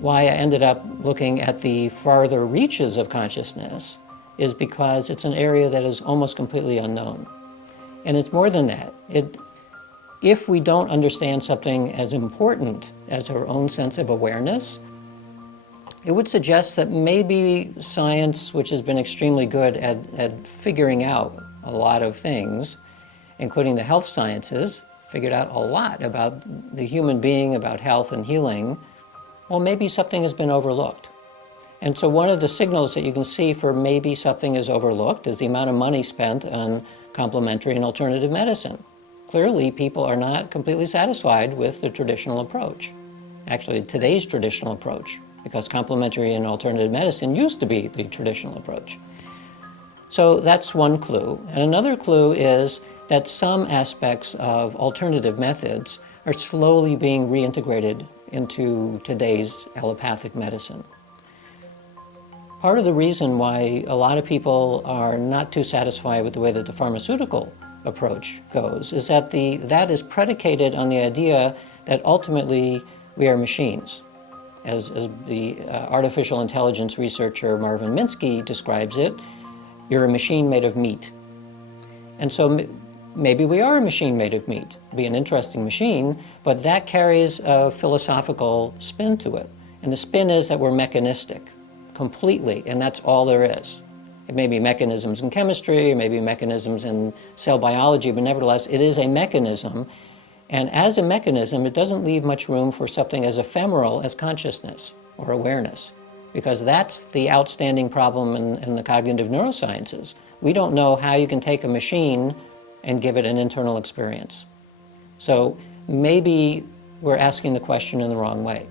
why I ended up looking at the farther reaches of consciousness is because it's an area that is almost completely unknown. And it's more than that. If we don't understand something as important as our own sense of awareness, it would suggest that maybe science, which has been extremely good at figuring out a lot of things, including the health sciences, figured out a lot about the human being, about health and healing, well, maybe something has been overlooked. And so one of the signals that you can see for maybe something is overlooked is the amount of money spent on complementary and alternative medicine. Clearly, people are not completely satisfied with the traditional approach. Actually, today's traditional approach, because complementary and alternative medicine used to be the traditional approach. So that's one clue. And another clue is that some aspects of alternative methods are slowly being reintegrated into today's allopathic medicine. Part of the reason why a lot of people are not too satisfied with the way that the pharmaceutical approach goes is that that is predicated on the idea that ultimately we are machines. As the artificial intelligence researcher Marvin Minsky describes it, you're a machine made of meat. And so maybe we are a machine made of meat. It'd be an interesting machine, but that carries a philosophical spin to it. And the spin is that we're mechanistic, completely, and that's all there is. It may be mechanisms in chemistry, it may be mechanisms in cell biology, but nevertheless, it is a mechanism. And as a mechanism, it doesn't leave much room for something as ephemeral as consciousness or awareness, because that's the outstanding problem in the cognitive neurosciences. We don't know how you can take a machine and give it an internal experience. So maybe we're asking the question in the wrong way.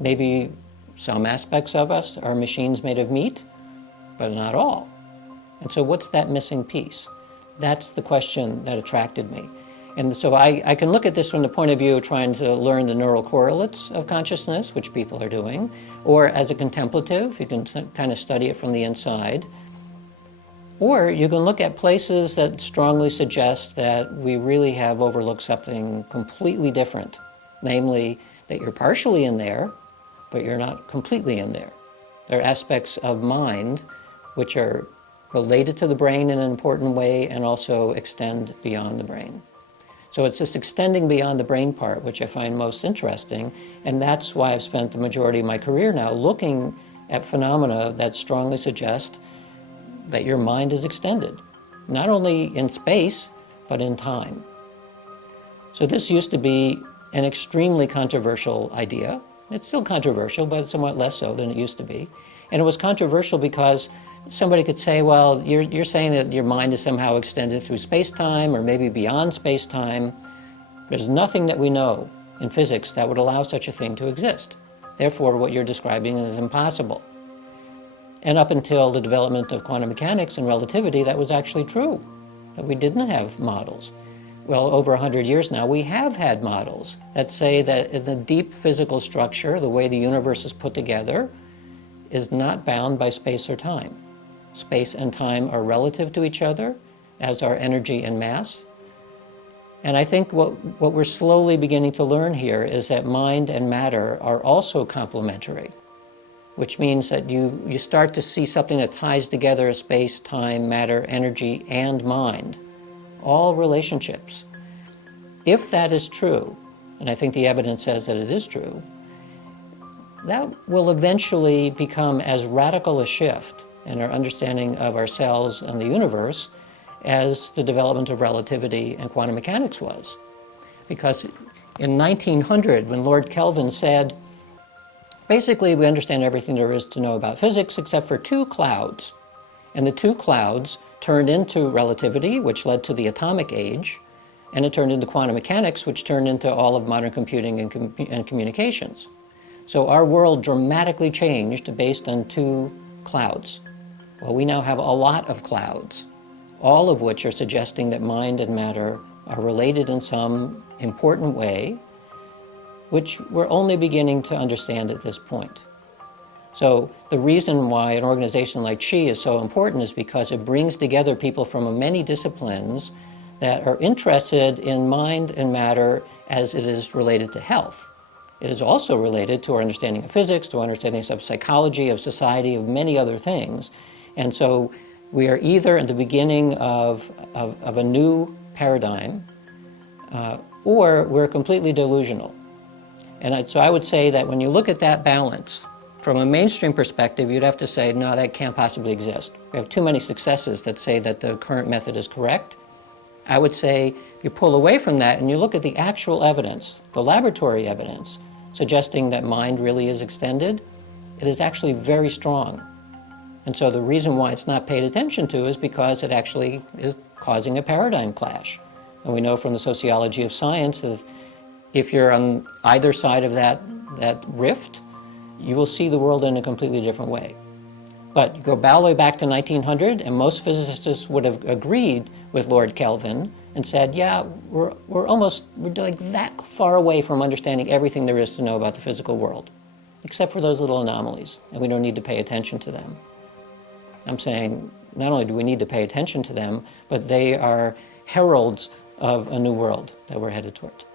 Maybe some aspects of us are machines made of meat, but not all. And so what's that missing piece? That's the question that attracted me. And so I can look at this from the point of view of trying to learn the neural correlates of consciousness, which people are doing, or as a contemplative, you can kind of study it from the inside. Or you can look at places that strongly suggest that we really have overlooked something completely different, namely that you're partially in there, but you're not completely in there. There are aspects of mind which are related to the brain in an important way and also extend beyond the brain. So it's this extending beyond the brain part which I find most interesting, and that's why I've spent the majority of my career now looking at phenomena that strongly suggest that your mind is extended, not only in space, but in time. So this used to be an extremely controversial idea. It's still controversial, but it's somewhat less so than it used to be. And it was controversial because somebody could say, well, you're saying that your mind is somehow extended through space-time or maybe beyond space-time. There's nothing that we know in physics that would allow such a thing to exist. Therefore, what you're describing is impossible. And up until the development of quantum mechanics and relativity, that was actually true, that we didn't have models. Well, over 100 years now, we have had models that say that in the deep physical structure, the way the universe is put together, is not bound by space or time. Space and time are relative to each other, as are energy and mass. And I think what we're slowly beginning to learn here is that mind and matter are also complementary, which means that you start to see something that ties together space, time, matter, energy, and mind, all relationships. If that is true, and I think the evidence says that it is true, that will eventually become as radical a shift in our understanding of ourselves and the universe as the development of relativity and quantum mechanics was. Because in 1900, when Lord Kelvin said, basically we understand everything there is to know about physics except for two clouds, and the two clouds turned into relativity, which led to the atomic age, and it turned into quantum mechanics, which turned into all of modern computing and communications. So our world dramatically changed based on two clouds. Well, we now have a lot of clouds, all of which are suggesting that mind and matter are related in some important way, which we're only beginning to understand at this point. So the reason why an organization like Qi is so important is because it brings together people from many disciplines that are interested in mind and matter as it is related to health. It is also related to our understanding of physics, to our understanding of psychology, of society, of many other things. And so we are either at the beginning of a new paradigm, or we're completely delusional. And so I would say that when you look at that balance, from a mainstream perspective, you'd have to say, no, that can't possibly exist. We have too many successes that say that the current method is correct. I would say, if you pull away from that and you look at the actual evidence, the laboratory evidence, suggesting that mind really is extended, it is actually very strong. And so the reason why it's not paid attention to is because it actually is causing a paradigm clash. And we know from the sociology of science that if you're on either side of that rift, you will see the world in a completely different way. But you go all the way back to 1900, and most physicists would have agreed with Lord Kelvin and said, yeah, we're like that far away from understanding everything there is to know about the physical world, except for those little anomalies, and we don't need to pay attention to them. I'm saying not only do we need to pay attention to them, but they are heralds of a new world that we're headed toward.